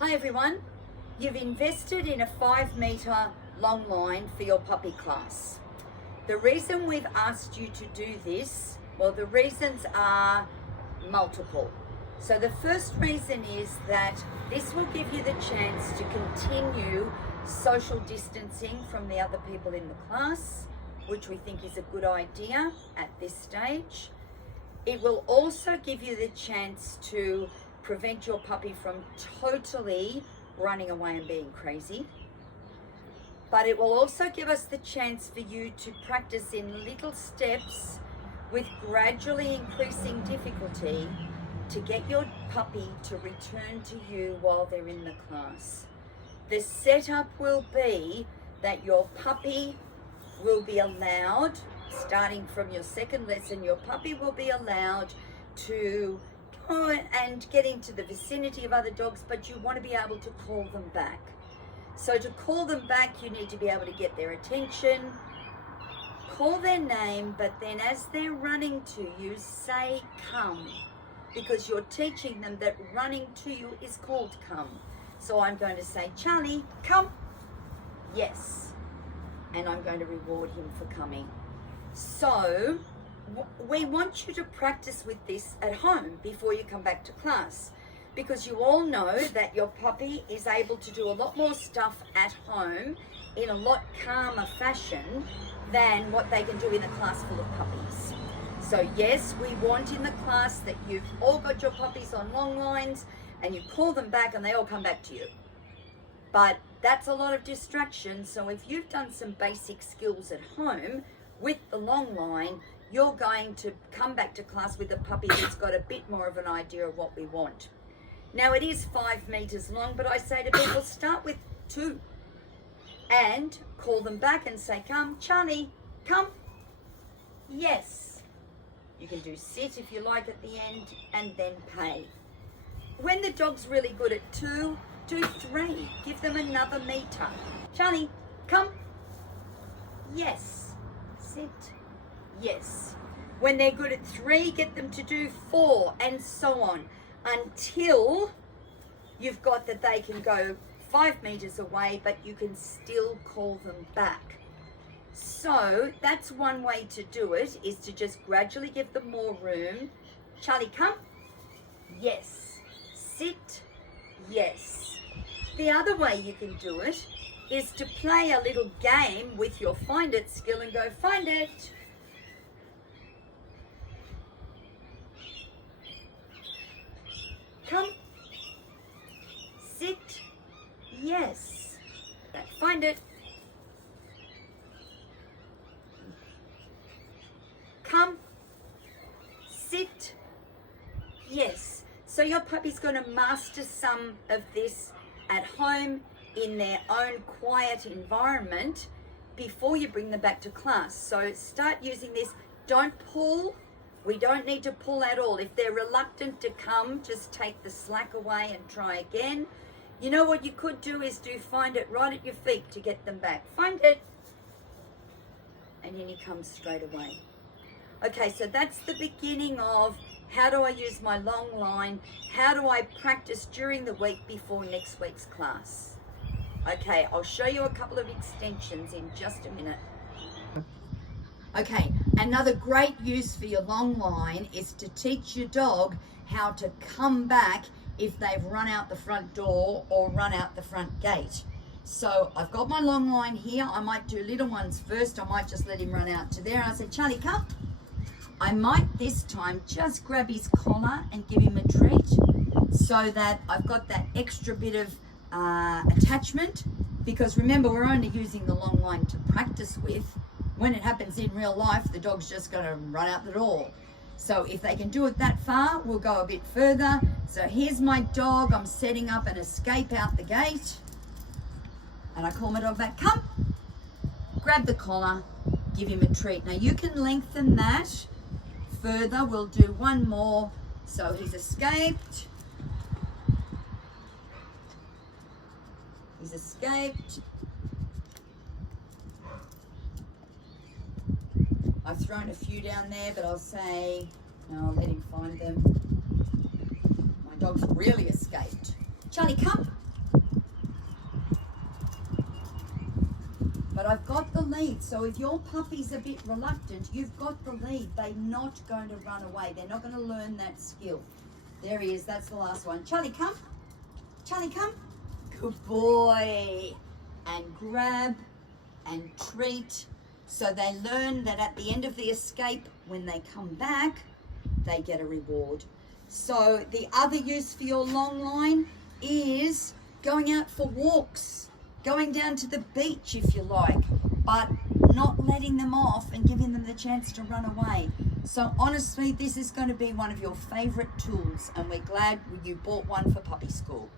Hi everyone, you've invested in a 5-metre long line for your puppy class. The reason we've asked you to do this, well, the reasons are multiple. So the first reason is that this will give you the chance to continue social distancing from the other people in the class, which we think is a good idea at this stage. It will also give you the chance to prevent your puppy from totally running away and being crazy. But it will also give us the chance for you to practice in little steps with gradually increasing difficulty to get your puppy to return to you while they're in the class. The setup will be that your puppy will be allowed, starting from your second lesson, your puppy will be allowed to go and get into the vicinity of other dogs, but you want to be able to call them back. So to call them back, you need to be able to get their attention, call their name, but then as they're running to you, say come, because you're teaching them that running to you is called come. So I'm going to say, Charlie, come. Yes. And I'm going to reward him for coming. So we want you to practice with this at home before you come back to class, because you all know that your puppy is able to do a lot more stuff at home in a lot calmer fashion than what they can do in a class full of puppies. So yes, we want in the class that you've all got your puppies on long lines and you call them back and they all come back to you. But that's a lot of distraction. So if you've done some basic skills at home with the long line, you're going to come back to class with a puppy that's got a bit more of an idea of what we want. Now it is 5 meters long, but I say to people, start with 2 and call them back and say, come, Charlie, come. Yes. You can do sit if you like at the end and then pay. When the dog's really good at 2, do 3. Give them another meter. Charlie, come. Yes. Sit. Yes. When they're good at 3, get them to do 4 and so on until you've got that they can go 5 meters away, but you can still call them back. So that's one way to do it, is to just gradually give them more room. Charlie, come. Yes. Sit. Yes. The other way you can do it is to play a little game with your find it skill and go find it. Come. Sit. Yes. Find it. Come. Sit. Yes. So your puppy's going to master some of this at home in their own quiet environment before you bring them back to class. So start using this. Don't pull. We don't need to pull at all. If they're reluctant to come, just take the slack away and try again. You know what you could do is do find it right at your feet to get them back. Find it. And then he comes straight away. Okay, so that's the beginning of how do I use my long line? How do I practice during the week before next week's class? Okay, I'll show you a couple of extensions in just a minute. Okay, another great use for your long line is to teach your dog how to come back if they've run out the front door or run out the front gate. So I've got my long line here. I might do little ones first. I might just let him run out to there. I said, Charlie, come. I might this time just grab his collar and give him a treat so that I've got that extra bit of attachment, because remember, we're only using the long line to practice with. When it happens in real life, the dog's just going to run out the door. So if they can do it that far, we'll go a bit further. So here's my dog. I'm setting up an escape out the gate. And I call my dog back, come. Grab the collar, give him a treat. Now you can lengthen that further. We'll do one more. So he's escaped. He's escaped. I've thrown a few down there, but I'll say, no, I'll let him find them. My dog's really escaped. Charlie, come. I've got the lead. So if your puppy's a bit reluctant, you've got the lead. They're not going to run away. They're not going to learn that skill. There he is. That's the last one. Charlie, come. Charlie, come. Good boy. And grab and treat. So they learn that at the end of the escape, when they come back, they get a reward. So the other use for your long line is going out for walks, going down to the beach if you like, but not letting them off and giving them the chance to run away. So honestly, this is going to be one of your favorite tools, and we're glad you bought one for puppy school.